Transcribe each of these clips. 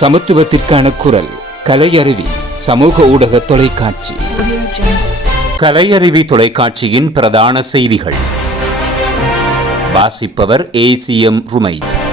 சமத்துவத்திற்கான குரல் கலையருவி சமூக ஊடக தொலைக்காட்சி. கலையருவி தொலைக்காட்சியின் பிரதான செய்திகள். வாசிப்பவர் ஏசிஎம் ருமைஸ்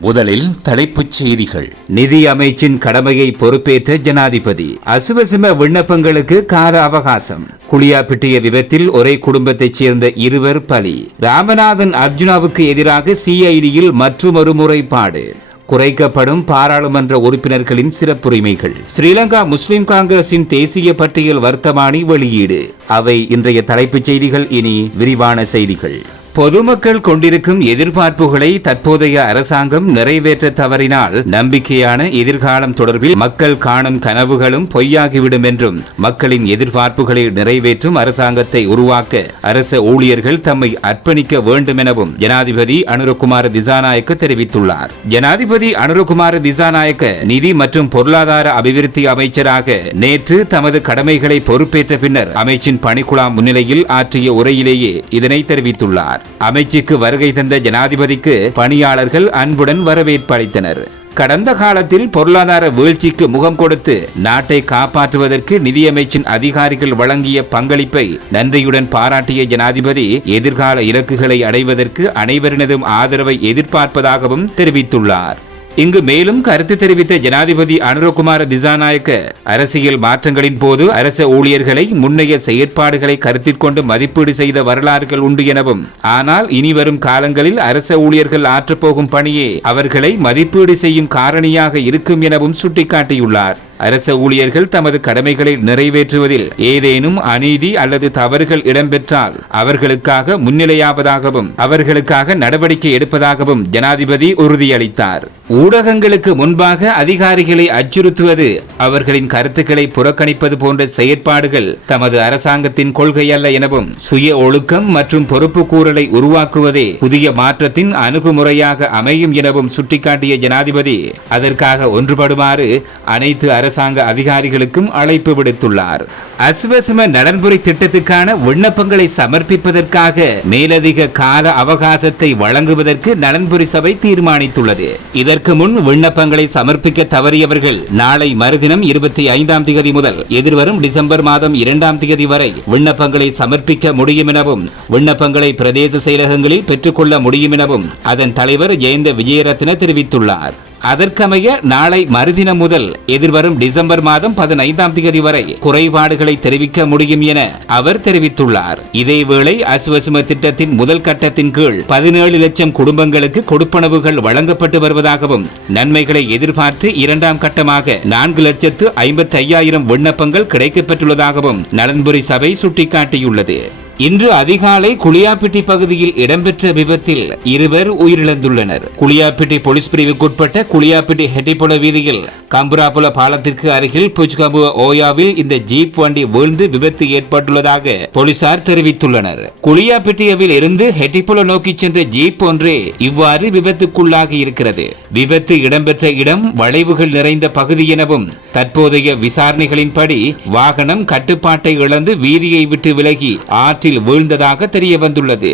முதலில் தலைப்புச் செய்திகள். நிதி அமைச்சின் கடமையை பொறுப்பேற்ற ஜனாதிபதி. அசுவசும விண்ணப்பங்களுக்கு கால அவகாசம். குளியாப்பிட்டிய விபத்தில் ஒரே குடும்பத்தைச் சேர்ந்த இருவர் பலி. ராமநாதன் அர்ஜுனாவுக்கு எதிராக சிஐடியில் மற்றொரு முறைப்பாடு. குறைக்கப்படும் பாராளுமன்ற உறுப்பினர்களின் சிறப்புரிமைகள். ஸ்ரீலங்கா முஸ்லிம் காங்கிரசின் தேசிய பட்டியல் வர்த்தமானி வெளியீடு. அவை இன்றைய தலைப்புச் செய்திகள். இனி விரிவான செய்திகள். பொதுமக்கள் கொண்டிருக்கும் எதிர்பார்ப்புகளை தற்போதைய அரசாங்கம் நிறைவேற்ற தவறினால் நம்பிக்கையான எதிர்காலம் தொடர்பில் மக்கள் காணும் கனவுகளும் பொய்யாகிவிடும் என்றும் மக்களின் எதிர்பார்ப்புகளை நிறைவேற்றும் அரசாங்கத்தை உருவாக்க அரச ஊழியர்கள் தம்மை அர்ப்பணிக்க வேண்டும் எனவும் ஜனாதிபதி அனுரகுமார திசாநாயக்க தெரிவித்துள்ளார். ஜனாதிபதி அனுரகுமார திசாநாயக்க நிதி மற்றும் பொருளாதார அபிவிருத்தி அமைச்சராக நேற்று தமது கடமைகளை பொறுப்பேற்ற பின்னர் அமைச்சின் பணிக்குழாம் முன்னிலையில் ஆற்றிய உரையிலேயே இதனை தெரிவித்துள்ளார். அமைச்சுக்கு வருகை தந்த ஜனாதிபதிக்கு பணியாளர்கள் அன்புடன் வரவேற்பு அளித்தனர். கடந்த காலத்தில் பொருளாதார வீழ்ச்சிக்கு முகம் கொடுத்து நாட்டை காப்பாற்றுவதற்கு நிதியமைச்சின் அதிகாரிகள் வழங்கிய பங்களிப்பை நன்றியுடன் பாராட்டிய ஜனாதிபதி எதிர்கால இலக்குகளை அடைவதற்கு அனைவரினதும் ஆதரவை எதிர்பார்ப்பதாகவும் தெரிவித்துள்ளார். இங்கு மேலும் கருத்து தெரிவித்த ஜனாதிபதி அனுரகுமார திசாநாயக்க அரசியல் மாற்றங்களின் போது அரச ஊழியர்களை முன்னைய செயற்பாடுகளை கருத்தில் கொண்டு மதிப்பீடு செய்த வரலாறுகள் உண்டு எனவும் ஆனால் இனி வரும் காலங்களில் அரச ஊழியர்கள் ஆற்றப்போகும் பணியே அவர்களை மதிப்பீடு செய்யும் காரணியாக இருக்கும் எனவும் சுட்டிக்காட்டியுள்ளார். அரச ஊழியர்கள் தமது கடமைகளை நிறைவேற்றுவதில் ஏதேனும் அநீதி அல்லது தவறுகள் இடம்பெற்றால் அவர்களுக்காக முன்னிலையாவதாகவும் அவர்களுக்காக நடவடிக்கை எடுப்பதாகவும் ஜனாதிபதி உறுதியளித்தார். ஊடகங்களுக்கு முன்பாக அதிகாரிகளை அச்சுறுத்துவது அவர்களின் கருத்துக்களை புறக்கணிப்பது போன்ற செயற்பாடுகள் தமது அரசாங்கத்தின் கொள்கை அல்ல எனவும் சுய ஒழுக்கம் மற்றும் பொறுப்பு கூறலை உருவாக்குவதே புதிய மாற்றத்தின் அணுகுமுறையாக அமையும் எனவும் சுட்டிக்காட்டிய ஜனாதிபதி அதற்காக ஒன்றுபடுமாறு அனைத்து அரசாங்க அதிகாரிகளுக்கும் அழைப்பு விடுத்துள்ளார். அஸ்வசம நலன்புரி திட்டத்துக்கான விண்ணப்பங்களை சமர்ப்பிப்பதற்காக மேலதிக கால அவகாசத்தை வழங்குவதற்கு நலன்புரி சபை தீர்மானித்துள்ளது. இதற்கு முன் விண்ணப்பங்களை சமர்ப்பிக்க தவறியவர்கள் நாளை மறுதினம் இருபத்தி ஐந்தாம் தேதி முதல் எதிர்வரும் டிசம்பர் மாதம் இரண்டாம் தேதி வரை விண்ணப்பங்களை சமர்ப்பிக்க முடியும் எனவும் விண்ணப்பங்களை பிரதேச செயலகங்களில் பெற்றுக்கொள்ள முடியும் எனவும் அதன் தலைவர் ஜெயந்த விஜயரத்ன தெரிவித்துள்ளார். அதற்கமைய நாளை மறுதினம் முதல் எதிர்வரும் டிசம்பர் மாதம் பதினைந்தாம் தேதி வரை குறைபாடுகளை தெரிவிக்க முடியும் என அவர் தெரிவித்துள்ளார். இதேவேளை அசுவசும திட்டத்தின் முதல் கட்டத்தின் கீழ் பதினேழு லட்சம் குடும்பங்களுக்கு கொடுப்பனவுகள் வழங்கப்பட்டு வருவதாகவும் நன்மைகளை எதிர்பார்த்து இரண்டாம் கட்டமாக நான்கு லட்சத்து ஐம்பத்தி ஐயாயிரம் விண்ணப்பங்கள் கிடைக்கப்பெற்றுள்ளதாகவும் நலன்புரி சபை சுட்டிக்காட்டியுள்ளது. இன்று அதிகாலை குளியாப்பிட்டி பகுதியில் இடம்பெற்ற விபத்தில் இருவர் உயிரிழந்துள்ளனர். குளியாப்பிட்டி போலீஸ் பிரிவுக்குட்பட்ட குளியாப்பிட்டி ஹெட்டிப்புல வீதியில் கம்புராபுல பாலத்திற்கு அருகில் புஜ்கபு ஓயாவில் இந்த ஜீப் வண்டி வீழ்ந்து விபத்து ஏற்பட்டுள்ளதாக போலீசார் தெரிவித்துள்ளனர். குளியாப்பிட்டியவில் இருந்து ஹெட்டிப்புல நோக்கி சென்ற ஜீப் ஒன்றே இவ்வாறு விபத்துக்குள்ளாகி இருக்கிறது. விபத்து இடம்பெற்ற இடம் வளைவுகள் நிறைந்த பகுதி எனவும் தற்போதைய விசாரணைகளின்படி வாகனம் கட்டுப்பாட்டை இழந்து வீதியை விட்டு விலகி ஆற்றில் ஆற்றில் வீழ்ந்ததாக தெரிய வந்துள்ளது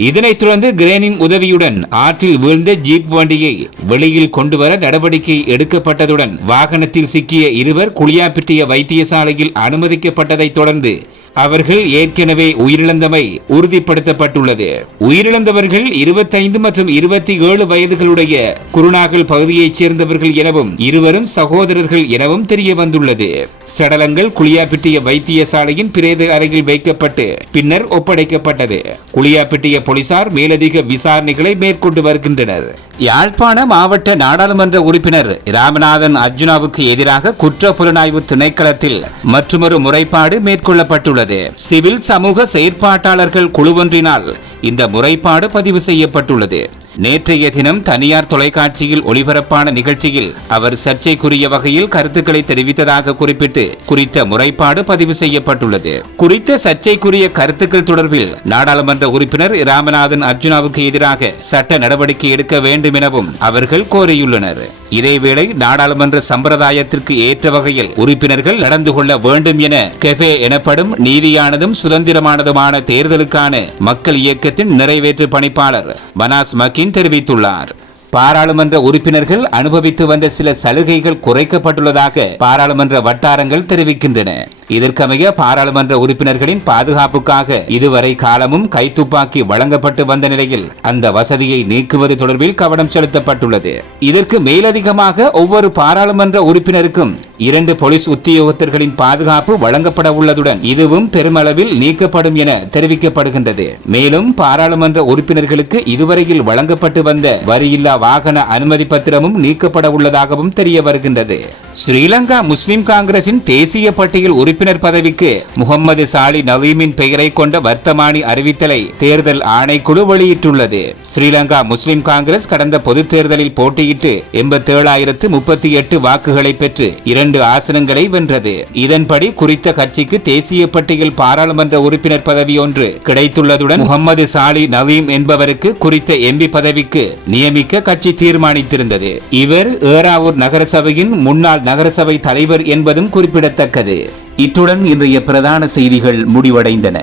இதனைத் தொடர்ந்து கிரேனின் உதவியுடன் ஆற்றில் வீழ்ந்த ஜீப் வண்டியை வெளியில் கொண்டுவர நடவடிக்கை எடுக்கப்பட்டதுடன் வாகனத்தில் சிக்கிய இருவர் குளியாப்பிட்டிய வைத்தியசாலையில் அனுமதிக்கப்பட்டதைத் தொடர்ந்து அவர்கள் ஏற்கனவே உயிரிழந்தமை உறுதிப்படுத்தப்பட்டுள்ளது. உயிரிழந்தவர்கள் இருபத்தைந்து மற்றும் இருபத்தி ஏழு வயதுகளுடைய குருநாகல் பகுதியைச் சேர்ந்தவர்கள் எனவும் இருவரும் சகோதரர்கள் எனவும் தெரிய வந்துள்ளது. சடலங்கள் குளியாப்பிட்டிய வைத்தியசாலையின் பிரேத அறையில் வைக்கப்பட்டு பின்னர் ஒப்படைக்கப்பட்டது. குளியாப்பிட்டிய போலீசார் மேலதிக விசாரணைகளை மேற்கொண்டு வருகின்றனர். யாழ்ப்பாண மாவட்ட நாடாளுமன்ற உறுப்பினர் ராமநாதன் அர்ஜுனாவுக்கு எதிராக குற்ற புலனாய்வு திணைக்களத்தில் மற்றொரு முறைப்பாடு மேற்கொள்ளப்பட்டுள்ளது. சிவில் சமூக செயற்பாட்டாளர்கள் குழுவொன்றினால் இந்த முறைப்பாடு பதிவு செய்யப்பட்டுள்ளது. நேற்றைய தினம் தனியார் தொலைக்காட்சியில் ஒளிபரப்பான நிகழ்ச்சியில் அவர் சர்ச்சைக்குரிய வகையில் கருத்துக்களை தெரிவித்ததாக குறிப்பிட்டு குறித்த முறைப்பாடு பதிவு செய்யப்பட்டுள்ளது. குறித்த சர்ச்சைக்குரிய கருத்துக்கள் தொடர்பில் நாடாளுமன்ற உறுப்பினர் ராமநாதன் அர்ஜுனாவுக்கு எதிராக சட்ட நடவடிக்கை எடுக்க வேண்டும் எனவும் அவர்கள் கோரியுள்ளனர். இதேவேளை நாடாளுமன்ற சம்பிரதாயத்திற்கு ஏற்ற வகையில் உறுப்பினர்கள் நடந்து கொள்ள வேண்டும் என கெஃபே எனப்படும் நீதியானதும் சுதந்திரமானதுமான தேர்தலுக்கான மக்கள் இயக்கத்தின் நிறைவேற்று பணிப்பாளர் மனாஸ் மக்கின் தெரிவித்துள்ளார். பாராளுமன்ற உறுப்பினர்கள் அனுபவித்து வந்த சில சலுகைகள் குறைக்கப்பட்டுள்ளதாக பாராளுமன்ற வட்டாரங்கள் தெரிவிக்கின்றன. இதற்கமைய பாராளுமன்ற உறுப்பினர்களின் பாதுகாப்புக்காக இதுவரை காலமும் கைத்துப்பாக்கி வழங்கப்பட்டு வந்த நிலையில் அந்த வசதியை நீக்குவது தொடர்பில் கவனம் செலுத்தப்பட்டுள்ளது. இதற்கு மேலதிகமாக ஒவ்வொரு பாராளுமன்ற உறுப்பினருக்கும் இரண்டு போலீஸ் உத்தியோகத்தர்களின் பாதுகாப்பு வழங்கப்பட உள்ளதுடன் இதுவும் பெருமளவில் நீக்கப்படும் என தெரிவிக்கப்படுகின்றது. மேலும் பாராளுமன்ற உறுப்பினர்களுக்கு இதுவரையில் வழங்கப்பட்டு வந்த வரியில்லா வாகன அனுமதி பத்திரமும் நீக்கப்பட உள்ளதாகவும் தெரிய வருகின்றது ஸ்ரீலங்கா முஸ்லிம் காங்கிரசின் தேசிய பட்டியல் உறுப்பினர் பதவிக்கு முகமது சாலி நவீமின் பெயரை கொண்ட வர்த்தமானி அறிவித்தலை தேர்தல் ஆணைக்குழு வெளியிட்டுள்ளது. ஸ்ரீலங்கா முஸ்லிம் காங்கிரஸ் கடந்த பொதுத் தேர்தலில் போட்டியிட்டு எண்பத்தேழாயிரத்து முப்பத்தி எட்டு வாக்குகளை பெற்று இரண்டு ஆசனங்களை வென்றது. இதன்படி குறித்த கட்சிக்கு தேசிய பட்டியல் பாராளுமன்ற உறுப்பினர் பதவி ஒன்று கிடைத்துள்ளதுடன் முகமது சாலி நவீம் என்பவருக்கு குறித்த எம்பி பதவிக்கு நியமிக்க கட்சி தீர்மானித்திருந்தது. இவர் ஏறாவூர் நகரசபையின் முன்னாள் நகரசபை தலைவர் என்பதும் குறிப்பிடத்தக்கது. இத்துடன் இன்றைய பிரதான செய்திகள் முடிவடைந்தன.